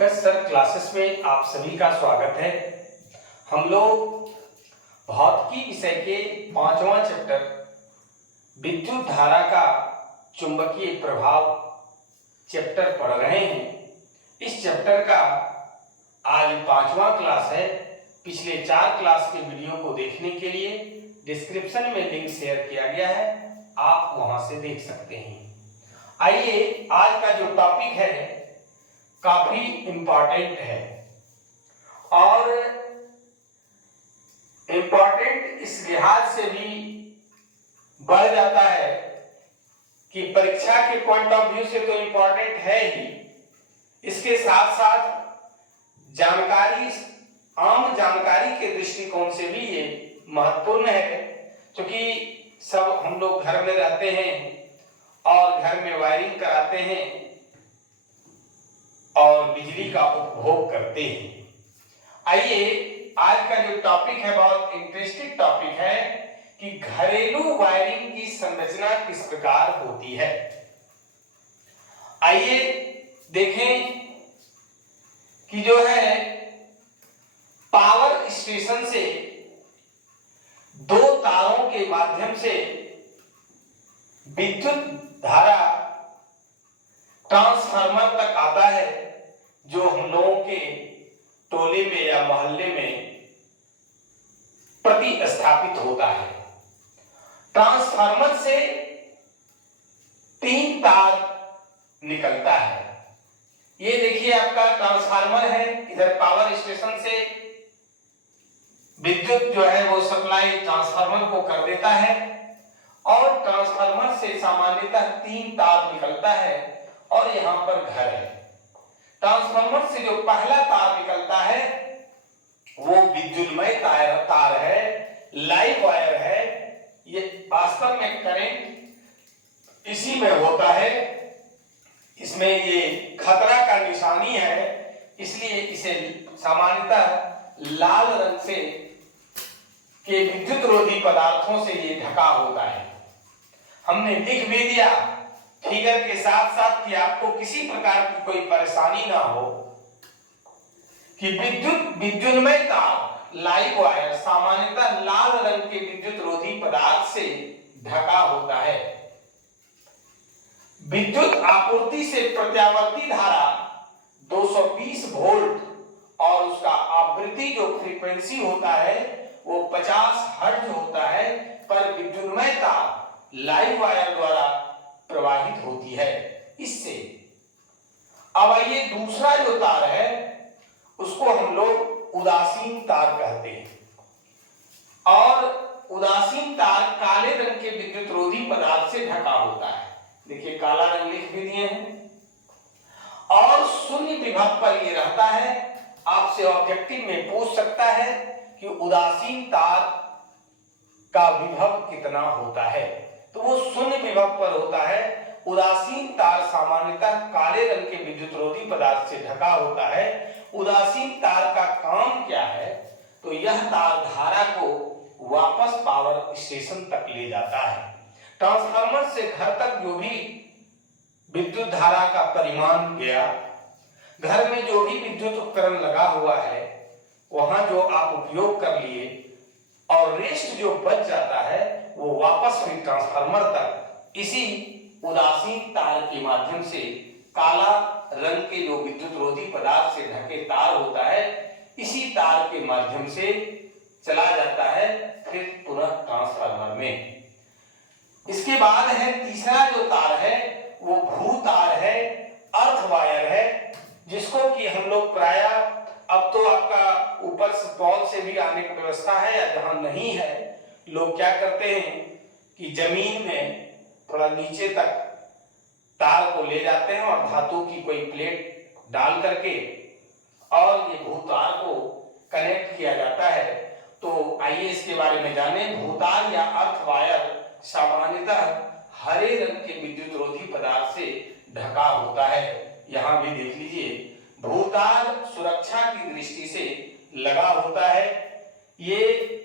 Pankaj sir classes में आप सभी का स्वागत है। हम लोग भौतिकी विषय के 5वां चैप्टर विद्युत धारा का चुंबकीय प्रभाव चैप्टर पढ़ रहे हैं। इस चैप्टर का आज 5वां क्लास है। पिछले 4 क्लास के वीडियो को देखने के लिए डिस्क्रिप्शन में लिंक शेयर किया गया है, आप वहां से देख सकते हैं। आइए, आज का जो टॉपिक है काफी इंपॉर्टेंट है और इंपॉर्टेंट इस लिहाज से भी बढ़ जाता है कि परीक्षा के पॉइंट ऑफ व्यू से तो इंपॉर्टेंट है ही, इसके साथ साथ जानकारी, आम जानकारी के दृष्टिकोण से भी ये महत्वपूर्ण है। क्योंकि सब हम लोग घर में रहते हैं और घर में वायरिंग कराते हैं और बिजली का उपभोग करते हैं। आइए, आज का जो टॉपिक है बहुत इंटरेस्टिंग टॉपिक है कि घरेलू वायरिंग की संरचना किस प्रकार होती है। आइए देखें कि जो है पावर स्टेशन से 2 तारों के माध्यम से विद्युत धारा ट्रांसफार्मर तक आता है, जो हम लोगों के टोले में या मोहल्ले में प्रतिस्थापित होता है। ट्रांसफार्मर से 3 तार निकलता है। ये देखिए आपका ट्रांसफार्मर है, इधर पावर स्टेशन से विद्युत जो है वो सप्लाई ट्रांसफार्मर को कर देता है और ट्रांसफार्मर से सामान्यतः 3 तार निकलता है और यहां पर घर है। ट्रांसफार्मर से जो पहला तार निकलता है वो विद्युतमय तार है, लाइव वायर है। ये वास्तव में करंट इसी में होता है, इसमें ये खतरा का निशानी है, इसलिए इसे सामान्यतः लाल रंग से के विद्युत रोधी पदार्थों से ये ढका होता है। हमने लिख भी दिया फिगर के साथ साथ कि आपको किसी प्रकार की कोई परेशानी ना हो कि विद्युतमय तार लाइव वायर सामान्यतः लाल रंग के विद्युत रोधी पदार्थ से ढका होता है। विद्युत आपूर्ति से प्रत्यावर्ती धारा 220 वोल्ट और उसका आवृत्ति जो फ्रीक्वेंसी होता है वो 50 हर्ट्ज होता है, पर विद्युतमय तार लाइव वायर द्वारा प्रवाहित होती है। इससे अब आइए, दूसरा जो तार है उसको हम लोग उदासीन तार कहते हैं और उदासीन तार काले रंग के विद्युत रोधी पदार्थ से ढका होता है। देखिए काला रंग लिख भी दिए हैं और शून्य विभव पर ये रहता है। आपसे ऑब्जेक्टिव में पूछ सकता है कि उदासीन तार का विभव कितना होता है, तो वो शून्य विभव पर होता है। उदासीन तार सामान्यतः काले रंग के विद्युत रोधी पदार्थ से ढका होता है। उदासीन तार का काम क्या है, तो यह तार धारा को वापस पावर स्टेशन तक ले जाता है। ट्रांसफार्मर से घर तक जो भी विद्युत धारा का परिमाण गया, घर में जो भी विद्युत उपकरण लगा हुआ है वहां जो आप उपयोग कर लिए और रेस्ट जो बच जाता है वो वापस फिर ट्रांसफार्मर तक इसी उदासीन तार के माध्यम से काला रंग के जो विद्युत रोधी पदार्थ से ढके तार होता है, इसी तार के माध्यम से चला जाता है फिर पुनः ट्रांसफार्मर में। इसके बाद है तीसरा जो तार है वो भू तार है, अर्थ वायर है, जिसको कि हम लोग प्रायः अब तो आपका ऊपर से पॉल से भी आने की व्यवस्था है, या जहां नहीं है लोग क्या करते हैं कि जमीन में थोड़ा नीचे तक तार को ले जाते हैं और धातु की कोई प्लेट डाल करके और ये भूतार को कनेक्ट किया जाता है। तो आइए इसके बारे में जानें। भूतार या अर्थ वायर सामान्यतः हरे रंग के विद्युत रोधी पदार्थ से ढका होता है। यहां भी देख लीजिए, भूतार सुरक्षा की दृष्टि से लगा होता है। ये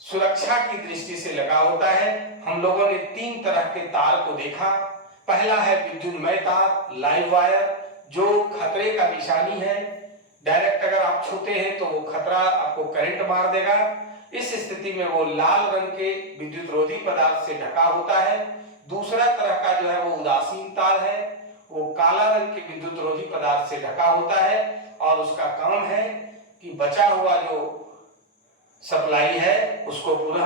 सुरक्षा की दृष्टि से लगा होता है। हम लोगों ने 3 तरह के तार को देखा। पहला है विद्युतमय तार, लाइव वायर, जो खतरे का निशानी है, डायरेक्ट अगर आप छूते हैं तो वो खतरा आपको करंट मार देगा। इस स्थिति में वो लाल रंग के विद्युत रोधी पदार्थ से ढका होता है। दूसरा तरह का जो है वो उदासीन तार है, वो काला रंग के विद्युत रोधी पदार्थ से ढका होता है और उसका काम है कि बचा हुआ जो सप्लाई है उसको पुनः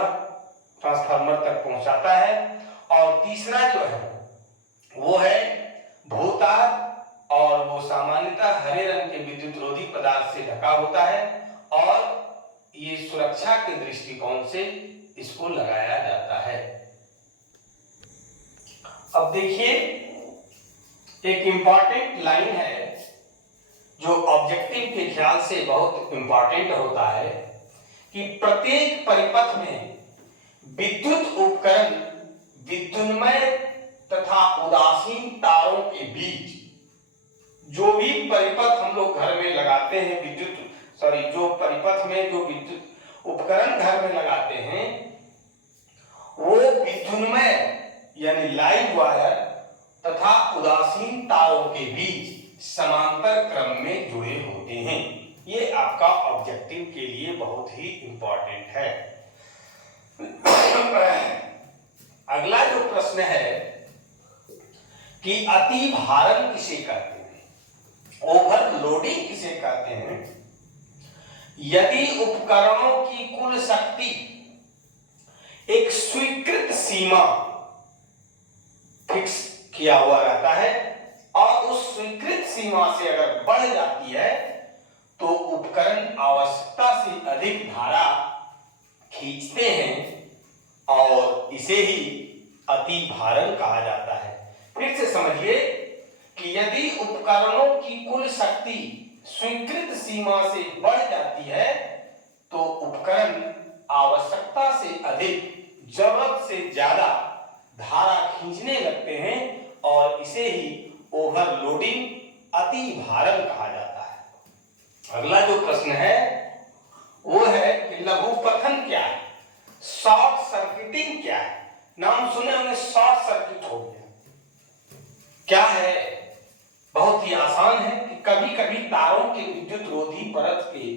ट्रांसफार्मर तक पहुंचाता है। और तीसरा जो है वो है भूतार, और वो सामान्यतः हरे रंग के विद्युत रोधी पदार्थ से ढका होता है और ये सुरक्षा के दृष्टिकोण से इसको लगाया जाता है। अब देखिए एक इंपॉर्टेंट लाइन है जो ऑब्जेक्टिव के ख्याल से बहुत इंपॉर्टेंट होता है कि प्रत्येक परिपथ में विद्युत उपकरण विद्युन्मय तथा उदासीन तारों के बीच, जो भी परिपथ हम लोग घर में लगाते हैं जो परिपथ में जो विद्युत उपकरण घर में लगाते हैं वो विद्युन्मय यानी लाइव वायर तथा उदासीन तारों के बीच समांतर क्रम में जुड़े होते हैं। ये आपका ऑब्जेक्टिव के लिए बहुत ही इंपॉर्टेंट है। अगला जो प्रश्न है कि अति भारण किसे कहते हैं, ओवरलोडिंग किसे कहते हैं। यदि उपकरणों की कुल शक्ति एक स्वीकृत सीमा फिक्स किया हुआ रहता है और उस स्वीकृत सीमा से अगर बढ़ जाती है तो उपकरण आवश्यकता से अधिक धारा खींचते हैं और इसे ही अति भारण कहा जाता है। फिर से समझिए कि यदि उपकरणों की कुल शक्ति स्वीकृत सीमा से बढ़ जाती है तो उपकरण आवश्यकता से अधिक, जरूरत से ज्यादा धारा खींचने लगते हैं और इसे ही ओवरलोडिंग, अति भारण कहा जाता है। अगला जो प्रश्न है वो है कि लघुपथन क्या है, शॉर्ट सर्किटिंग क्या है। नाम सुने हमने, शॉर्ट सर्किट हो गया। क्या है, बहुत ही आसान है कि कभी कभी तारों के विद्युत रोधी परत के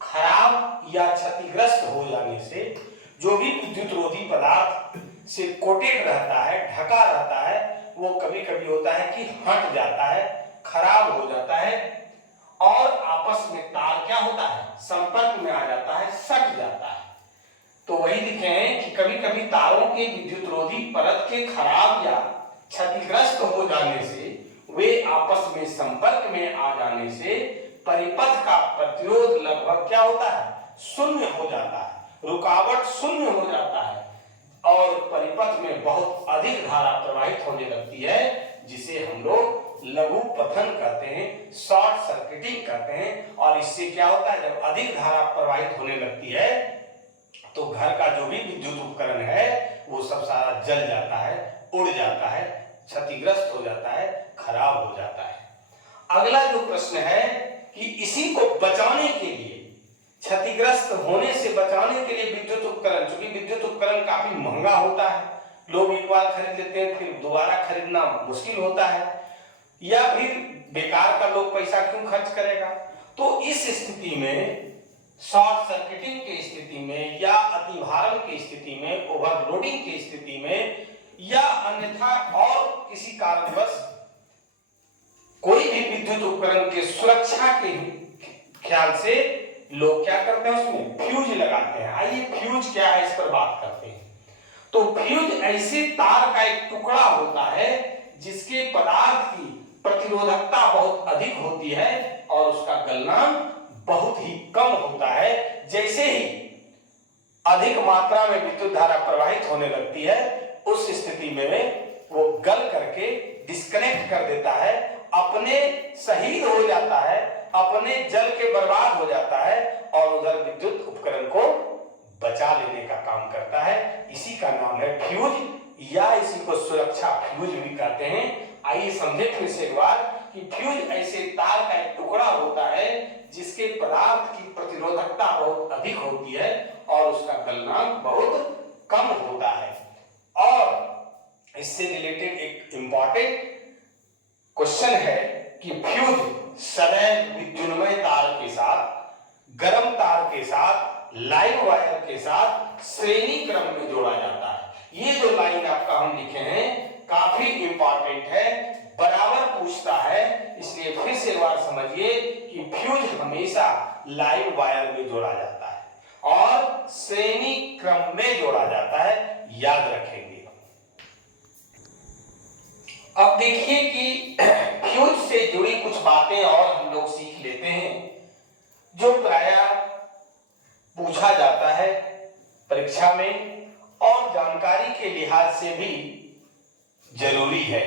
खराब या क्षतिग्रस्त हो जाने से जो भी विद्युत रोधी पदार्थ से कोटेड रहता है, ढका रहता है, वो कभी कभी होता है कि हट जाता है, खराब हो जाता है और आपस में तार क्या होता है, संपर्क में आ जाता है, सट जाता है। तो वही लिखे हैं कि कभी कभी तारों के विद्युत रोधी परत के खराब या क्षतिग्रस्त हो जाने से, वे आपस में संपर्क में आ जाने से परिपथ का प्रतिरोध लगभग क्या होता है, शून्य हो जाता है, रुकावट शून्य हो जाता है और परिपथ में बहुत अधिक धारा प्रवाहित होने लगती है, जिसे हम लोग लघुपथन कहते हैं, शॉर्ट सर्किटिंग कहते हैं। और इससे क्या होता है, जब अधिक धारा प्रवाहित होने लगती है तो घर का जो भी विद्युत उपकरण है वो सब सारा जल जाता है, उड़ जाता है, क्षतिग्रस्त हो जाता है, खराब हो जाता है। अगला जो प्रश्न है कि इसी को बचाने के लिए, क्षतिग्रस्त होने से बचाने के लिए विद्युत उपकरण, चूंकि विद्युत उपकरण काफी महंगा होता है, लोग एक बार खरीद लेते हैं फिर दोबारा खरीदना मुश्किल होता है, या फिर बेकार का लोग पैसा क्यों खर्च करेगा। तो इस स्थिति में, शॉर्ट सर्किटिंग की स्थिति में या अतिभारण की स्थिति में, ओवरलोडिंग की स्थिति में या अन्यथा और किसी कारणवश कोई भी विद्युत उपकरण के सुरक्षा के ख्याल से लोग क्या करते हैं, उसमें फ्यूज लगाते हैं। आइए फ्यूज क्या है इस पर बात करते हैं। तो फ्यूज ऐसे तार का एक टुकड़ा होता है जिसके पदार्थ की प्रतिरोधकता बहुत अधिक होती है और उसका गलनांक बहुत ही कम होता है। जैसे ही अधिक मात्रा में विद्युत धारा प्रवाहित होने लगती है उस स्थिति में वो गल करके डिस्कनेक्ट कर देता है, अपने शहीद हो जाता है, अपने जल के बर्बाद हो जाता है और उधर विद्युत उपकरण को बचा लेने का काम करता है। इसी का नाम है फ्यूज या इसी को सुरक्षा फ्यूज भी कहते हैं। आइए समझे फिर से एक बार कि फ्यूज ऐसे तार का एक टुकड़ा होता है जिसके पदार्थ की प्रतिरोधकता बहुत अधिक होती है और उसका गलनांक बहुत कम होता है। और इससे रिलेटेड एक इंपॉर्टेंट क्वेश्चन है कि फ्यूज सदैव विद्युन्मय तार के साथ, गर्म तार के साथ, लाइव वायर के साथ श्रेणी क्रम में जोड़ा जाता है। ये जो लाइन आपका हम लिखे हैं काफी इंपॉर्टेंट है, बराबर पूछता है, इसलिए फिर से एक बार समझिए कि फ्यूज हमेशा लाइव वायर में जोड़ा जाता है और श्रेणी क्रम में जोड़ा जाता है, याद रखेंगे। अब देखिए कि फ्यूज से जुड़ी कुछ बातें और हम लोग सीख लेते हैं जो प्रायः पूछा जाता है परीक्षा में और जानकारी के लिहाज से भी जरूरी है।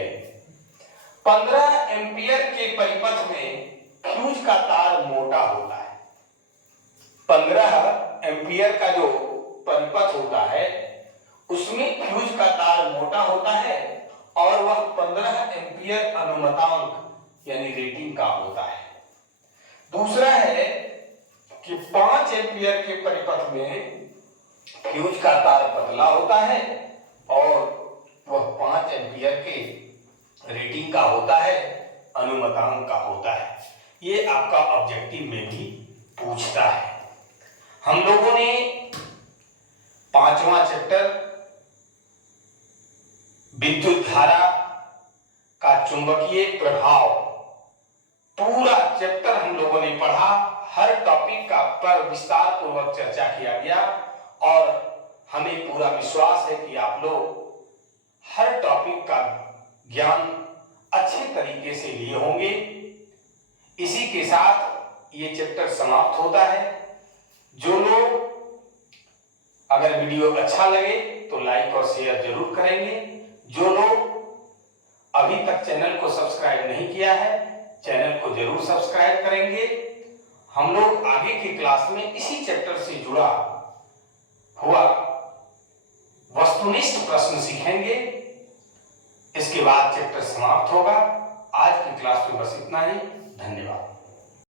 15 एम्पियर के परिपथ में फ्यूज का तार मोटा होता है। 15 एम्पियर का जो परिपथ होता है उसमें फ्यूज का तार मोटा होता है और वह 15 एम्पियर अनुमतांक यानी रेटिंग का होता है। दूसरा है कि 5 एम्पियर के परिपथ में फ्यूज का तार पतला होता है और वह 5 एम्पियर के रेटिंग का होता है, अनुमतांक का होता है। ये आपका ऑब्जेक्टिव में भी पूछता है। हम लोगों ने 5वां चैप्टर विद्युत धारा का चुंबकीय प्रभाव पूरा चैप्टर हम लोगों ने पढ़ा। हर टॉपिक का पर विस्तार पूर्वक चर्चा किया गया और हमें पूरा विश्वास है कि आप लोग हर टॉपिक का ज्ञान अच्छे तरीके से लिए होंगे। इसी के साथ ये चैप्टर समाप्त होता है। जो लोग अगर वीडियो अच्छा लगे तो लाइक और शेयर जरूर करेंगे। जो लोग अभी तक चैनल को सब्सक्राइब नहीं किया है, चैनल को जरूर सब्सक्राइब करेंगे। हम लोग आगे की क्लास में इसी चैप्टर से जुड़ा हुआ वस्तुनिष्ठ प्रश्न सीखेंगे। इसके बाद चैप्टर समाप्त होगा। आज की क्लास में बस इतना ही। धन्यवाद।